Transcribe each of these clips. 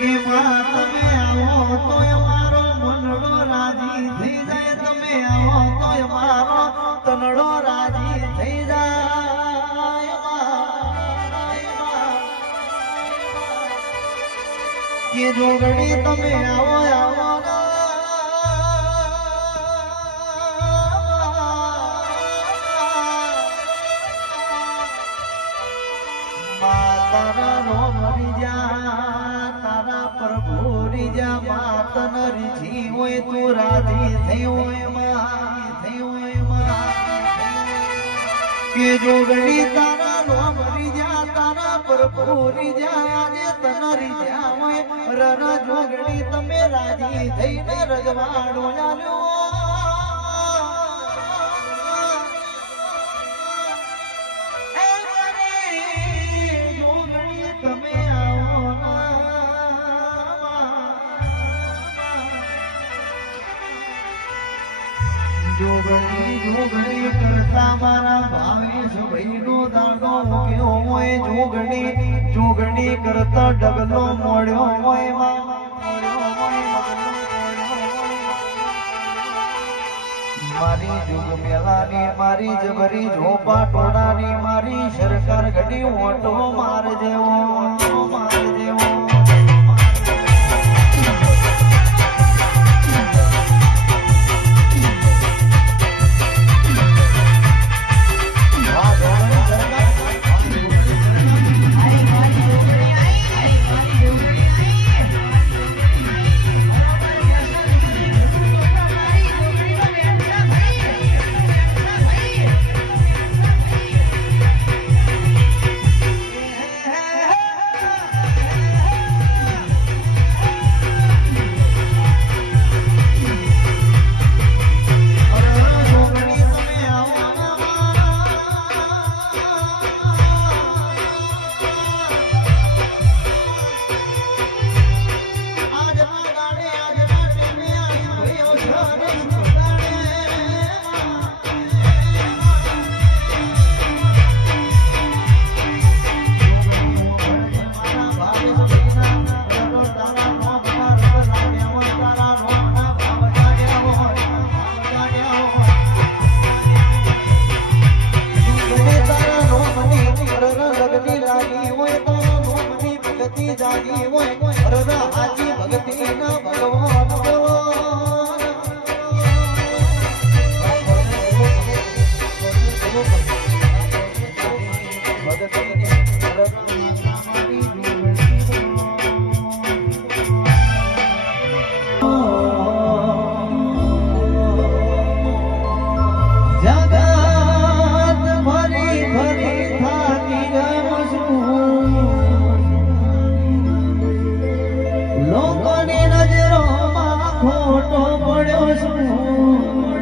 કે માં તમે આવો તોય મારો મનડો રાજી થઈ જાય. તમે આવો તોય મારો તનડો રાજી થઈ જાય. કે જોગડી તમે આવો તારા નો જા તારા પ્રભુ રીજા આજે તન રીજા હોય. રર જોગણી તમે રાજી થઈને રજવાડો આલ્યો. દાડો મૂક્યો હોય જોગણી જોગણી કરતા ડગલો મોડ્યો હોય. મારી જુગ મેલાની, મારી જબરી ઝોપા ટોડાની મારી સરકાર ઘડી ઓટો માર જેવો લોકોની નજરોમાં ખોટો પડ્યો છું.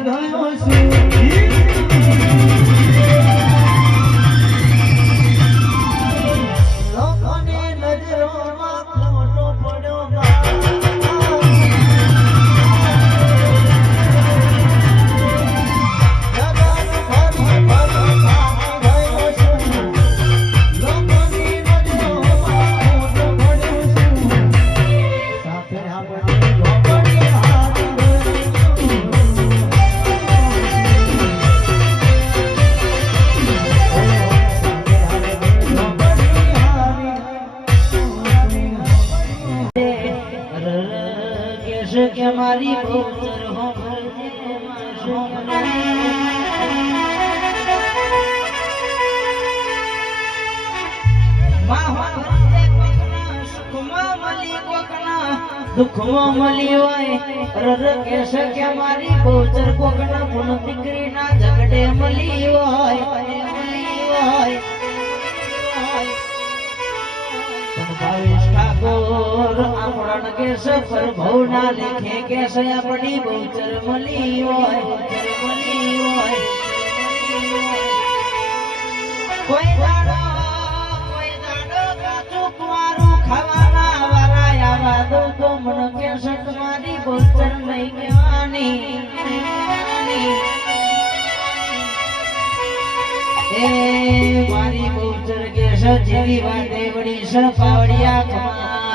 ધયો છે મારી બહુચર હો ભરજે માશો માં હો ભરજે કોકના, સુખમાં મળી દુઃખમાં મળી હોય. રર કે મારી ગોચર કોકના ગુણ દીકરીના ઝઘડે મળી હોય. મળી હોય. ઠાકોર આપણ કેસ પર ભવના લેખે કેસ આપણી બહુચર મળી હોય મળી હોય. કોઈ દાડો કોઈ દાડો કાચું કુવારું ખાવાના વારા આવા તો મન કેસ તમારી બહુચર નહીં કહેવાની. એ મારી બહુચર કેસ જેવી વાતે વળી સપાવડિયા કમા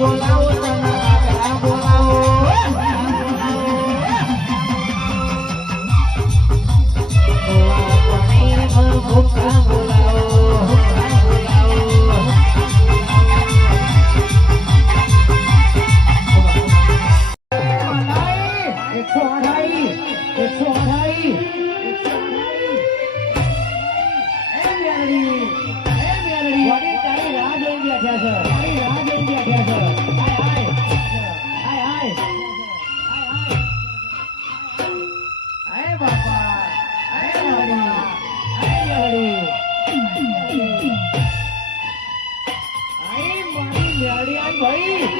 દિલ્હી બોલાવો 可